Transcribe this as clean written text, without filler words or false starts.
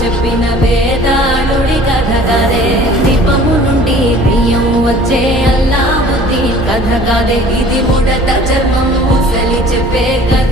చెప్పిన వేదాళుడి కథ కాదే, దీపము నుండి బియ్యం వచ్చే అల్లావుద్దీన్ కథ కాదే, ఇది ముడత చర్మం ముసలి చెప్పే కథ